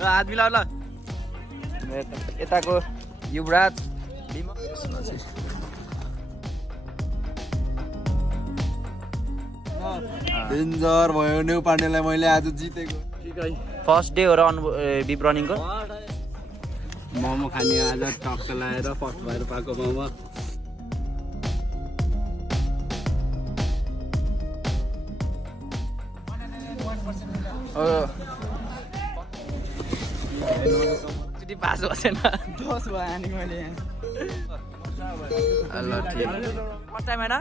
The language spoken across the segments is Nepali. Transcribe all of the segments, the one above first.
हात मिलाउ ल यताको युवराज डेन्जर भयो न्यू पाण्डेलाई मैले आज जितेको फर्स्ट डे हो र बिप रनिङको मोमो खाने आज टक्क लाएर फर्स्ट भएर पाएको मोमो पास भएको छैन दस भयो अनि मैले ल ठिक फर्स्ट टाइम होइन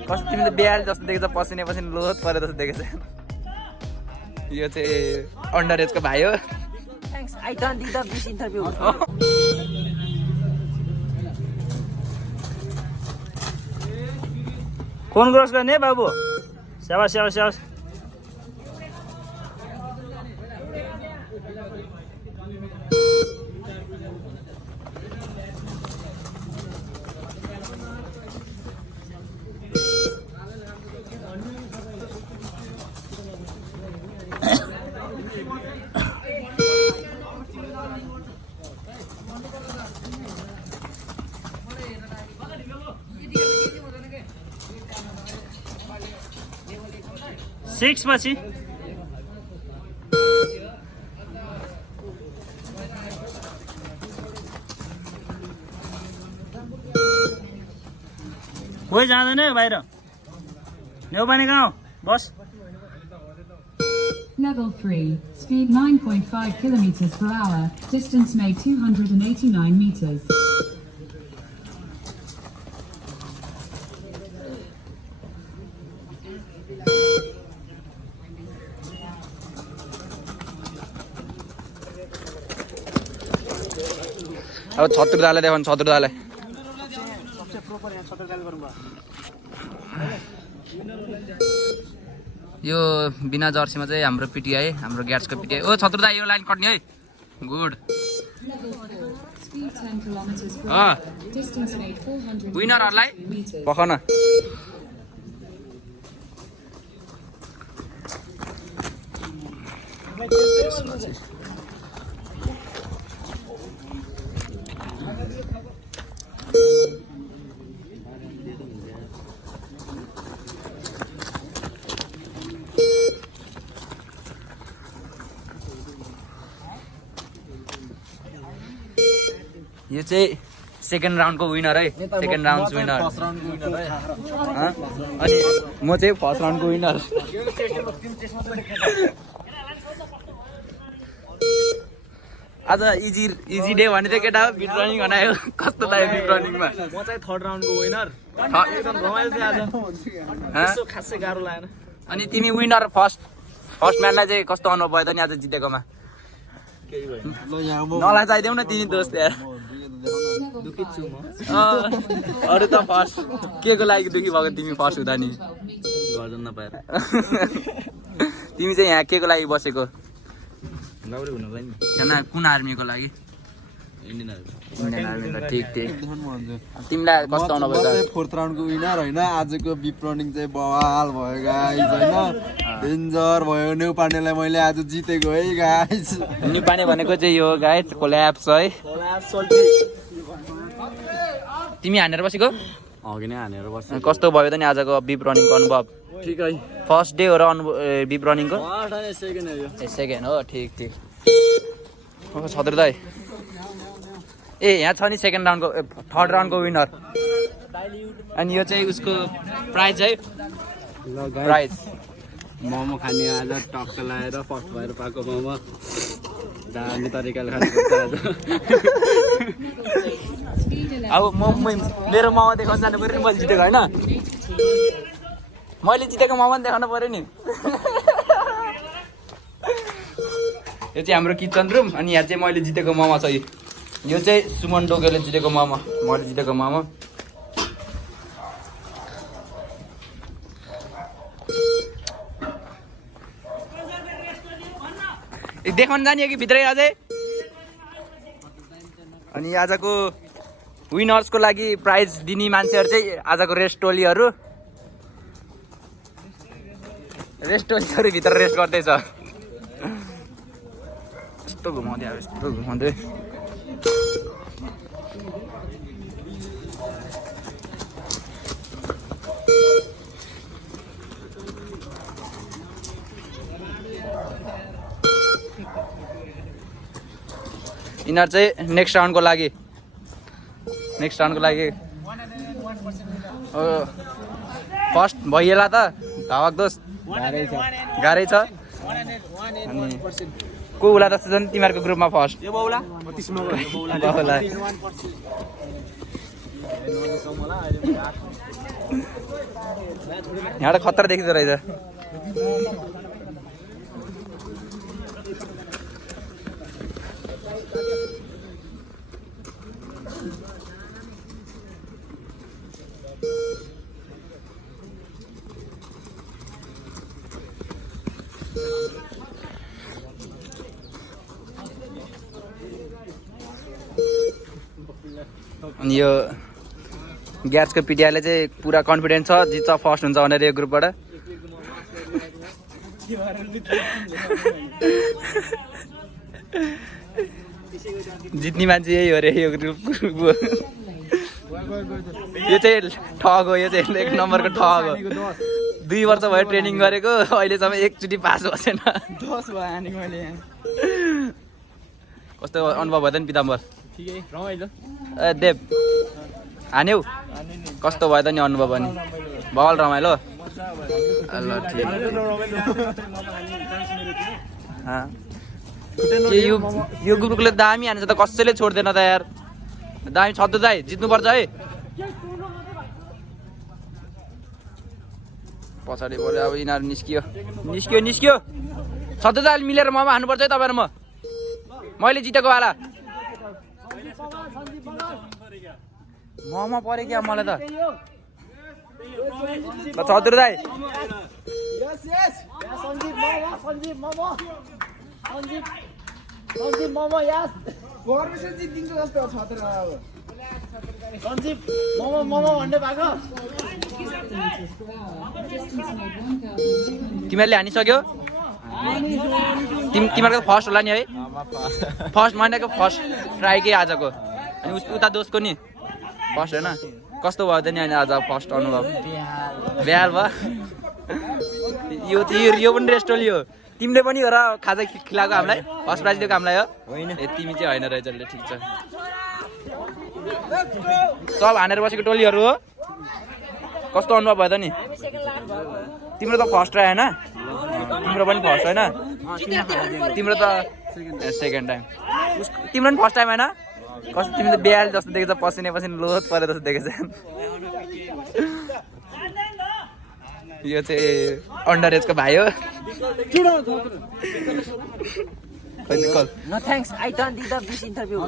कस्तो तिमीले बिहार जस्तो देखेछ पसिने पसिने लोत परे जस्तो देखेछ यो चाहिँ अन्डर एजको भाइ हो thanks I don't did this interview phone cross गर्ने बाबु स्याबास स्याबास स्याबास सिक्स पछि कोही जाँदैन बाहिर नेउपाने कहाँ हो बस Level 3, speed 9.5 kilometers per hour, distance made 289 meters. अब छत्रदालाई देखाउनु छत्रदालाई यो बिना जर्सीमा चाहिँ हाम्रो पिटिआई हाम्रो ग्याट्सको पिटिआई ओ छत्रदा यो लाइन कट्ने है गुड विनरहरूलाई पखाउन यो चाहिँ सेकेन्ड राउन्डको विनर है सेकेन्ड राउन्ड विनर अनि म चाहिँ फर्स्ट राउन्डको विनर आज इजी डे भने चाहिँ केटा बिट रनिङ बनायो कस्तो लाग्यो बिट रनिङमा म चाहिँ थर्ड राउन्डको विनर एकदम रमाइलो थियो आज यसो खासै गाह्रो लागेन अनि तिमी विनर फर्स्ट म्याचलाई चाहिँ कस्तो अनुभव भयो त नि आज जितेकोमा नलाई चाहिदेऊ न तिमी दोस्त यार दुखित छु म अरू त फर्स्ट के को लागि दुखी भएको तिमी फर्स्ट हुँदा नि गर्जन नपाएर तिमी चाहिँ यहाँ के को लागि बसेको नौरी हुनुलाई नि यहाँ कुन आर्मीको लागि इन्डियन आर्मी ठिक तिमीलाई कस्तो अनुभव छ फोर्थ राउन्डको विनर होइन आजको बिप रनिङ चाहिँ बवाल भयो गाइस होइन डेन्जर भयो न्यू पाण्डेलाई मैले आज जितेको है गाइस न्यू पाण्डे भनेको चाहिँ यो गाइस कोल्याप्स है तिमी हानेर बसेको अघि नै हानेर बस्छ कस्तो भयो त नि आजको बिप रनिङको अनुभव ठिक है फर्स्ट डे हो र बिप रनिङको सेकेन्ड हो यो सेकेन्ड हो ठिक छत्र दाइ ए यहाँ छ नि सेकेन्ड राउन्डको थर्ड राउन्डको विनर अनि यो चाहिँ उसको प्राइज है प्राइज मोमो खाने आज टक्क लाएर फर्स्ट भएर पाएको मोमो दामी तरिकाले खानुपर्छ अब मेरो मोमो देखाउन जानु पऱ्यो नि मैले जितेको होइन मैले जितेको मोमो देखाउनु पऱ्यो नि यो चाहिँ हाम्रो किचन रुम अनि यहाँ चाहिँ मैले जितेको मोमो छ यो चाहिँ सुमन डोकेले जितेको मोमो मैले जितेको मोमो देखाउन जाने हो कि भित्रै अझै अनि आजको विनर्सको लागि प्राइज दिने मान्छेहरू चाहिँ आजको रेस्ट टोलीहरू भित्र रेस्ट गर्दैछ यस्तो घुमाउँदै अब यस्तो घुमाउँदै यिनीहरू चाहिँ नेक्स्ट राउन्डको लागि फर्स्ट भइएला त धावक दोस्त गाह्रै छ अनि को उला जस्तो छ नि तिमीहरूको ग्रुपमा फर्स्ट यो बौला बाउला यहाँबाट खतरा देखिँदो रहेछ अनि यो ग्याट्सको पिटिआईले चाहिँ पुरा कन्फिडेन्ट छ जित्छ फर्स्ट हुन्छ भनेर यो ग्रुपबाट जित्ने मान्छे यही हो रे यो ग्रुपको यो चाहिँ ठग हो यो चाहिँ 1 नम्बरको ठग हो 2 वर्ष भयो ट्रेनिङ गरेको अहिलेसम्म एकचोटि पास भएको छैन 10 भयो हानेको मैले यहाँ कस्तो अनुभव भयो त नि पिताम्बर ठिकै रमाइलो ए देव हान्यौ कस्तो भयो त नि अनुभव पनि बल रमाइलो ल ठिक यो ग्रुपले दामी हान्छ त कसैले छोड्दैन त यार दामी छ त दाइ जित्नुपर्छ है पछाडि पऱ्यो अब यिनीहरू निस्कियो छ त दाइ मिलेर ममा हान्नुपर्छ है तपाईँहरू मैले जितेको वाला ममा पऱ्यो क्या मलाई त ल चौधरी दाइ तिमीहरूले हानिसक्यो तिमीहरूको फर्स्ट होला नि है फर्स्ट महिनाको फर्स्ट ट्राई के आजको अनि उता दोस्तको नि फर्स्ट होइन कस्तो भयो त नि अनि आज फर्स्ट अनुभव बेहाल भयो यो पनि रेस्टोली हो तिमीले पनि हो र खाजा खिलाएको हामीलाई फर्स्ट प्राइज दिएको हामीलाई हो ए तिमी चाहिँ होइन रहेछ ठिक छ सब हानेर बसेको टोलीहरू हो कस्तो अनुभव भयो त नि तिम्रो त फर्स्ट ट्राई होइन तिम्रो पनि फर्स्ट होइन तिम्रो त सेकेन्ड टाइम तिम्रो पनि फर्स्ट टाइम होइन कस्तो तिमी त बेहाल जस्तो देखेछ पसिने लोत परे जस्तो देखेछ यो चाहिँ अन्डर एजको भाइ हो No thanks, I don't did this interview.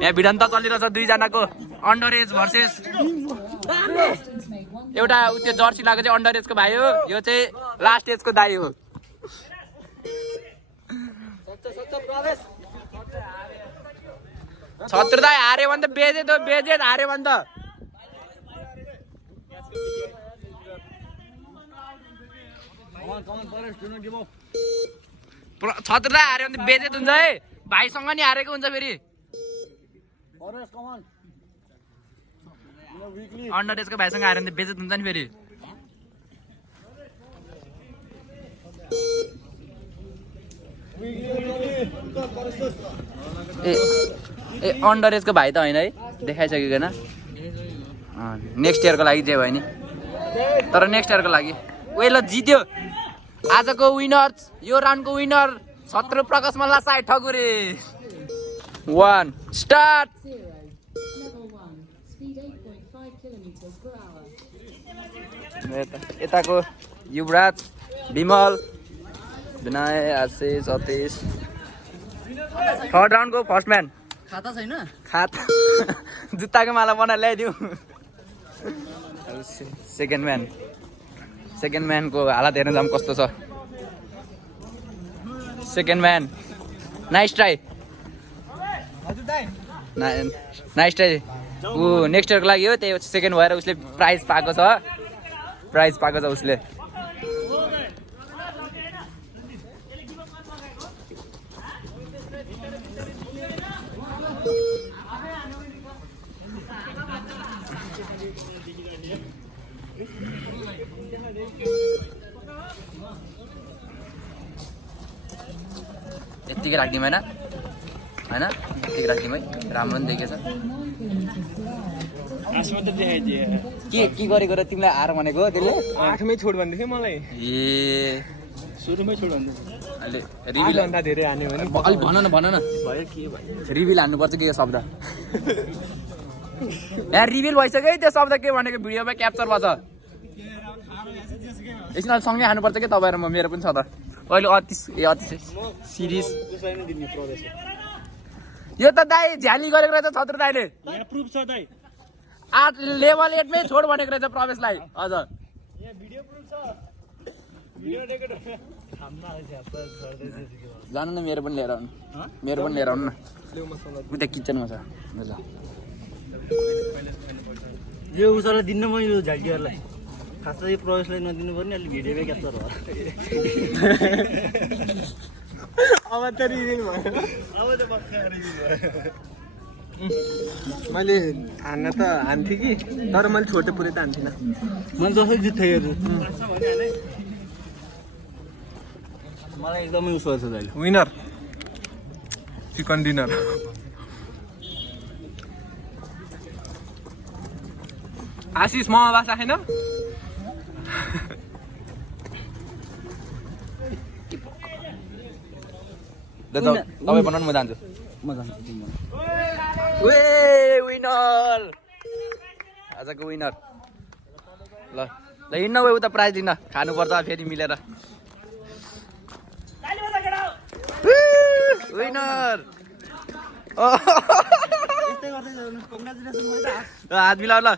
यहाँ भिडन्त चलिरहेछ 2 जनाको अन्डर एज भर्सेस एउटा त्यो जर्सी लगाएको चाहिँ अन्डर एजको भाइ हो यो चाहिँ लास्ट एजको दाइ हो छत्र दाइ हार्यो भने त बेजेत हार्यो भने त छत्र दाइ हार्यो भने त बेजेत हुन्छ है भाइसँग नि हारेको हुन्छ फेरि अन्डर एजको भाइसँग हार्यो भने त बेजेत हुन्छ नि फेरि ए अन्डर एजको भाइ त होइन है देखाइसकेको नेक्स्ट इयरको लागि जे भयो नि तर नेक्स्ट इयरको लागि ल जित्यो आजको विनर यो राउन्डको विनर शत्रु प्रकाश मल्ल साई ठकुरे 1 स्टार्ट यताको युवराज विमल विनय आशिष सतीश थर्ड राउन्डको फर्स्ट म्यान खाता छैन खाता जुत्ताको माला बनाएर ल्याइदिउँ सेकेन्ड म्यानको हालत हेर्न जाऊँ कस्तो छ second man nice try nice try ऊ नेक्स्ट इयरको लागि हो त्यही सेकेन्ड भएर उसले प्राइज पाएको छ उसले यत्तिकै राखिदिउँ होइन होइन यत्तिकै राखिदिउँ है राम्रो पनि देखेछ के गरेको र तिमीलाई हार भनेको त्यसले 8मै छोड भन्दै थियो मलाई ए सुरुमै छोड भन्दै अहिले रिभिल भन्दा धेरै हान्यो भने अलिक भन न भयो के भयो रिभिल हान्नुपर्छ कि यो शब्द यहाँ रिभिल भइसक्यो है त्यो शब्द के भनेको भिडियोमा क्याप्चर भएको छ एकछिन अहिले सँगै हान्नुपर्छ कि तपाईँहरू म मेरो पनि छ त अहिले अति सिरियस यो त दाइ झ्याली गरेको रहेछ छत्रु दाइले यहाँ प्रुफ छ दाइ लेभल 8 मै छोड भनेको रहेछ प्रवेशलाई हजुर जानु न मेरो पनि लिएर आउनु न उता किचनमा छ ल यो उसलाई दिन्न म यो झाइटीहरूलाई खास त यो प्रवेशलाई नदिनु पर्ने अलि भिडियोमै क्याप्चर हो अब त रिभिल भयो अब त पक्का रिभिल भयो मैले हान्न त हान्थेँ कि तर मैले छोटे पुरै त हान्थिनँ मैले जसरी जित्थेँ हेर्छु मलाई एकदमै उस गर्छ दाइले विनर चिकन डिनर आशिष म बासा छैन तपाईँ बनाउनु म जान्छु विनर आजको विनर ल हिँड्न गयो उता प्राइज लिन खानुपर्छ फेरि मिलेर विनर हात मिलाउ ल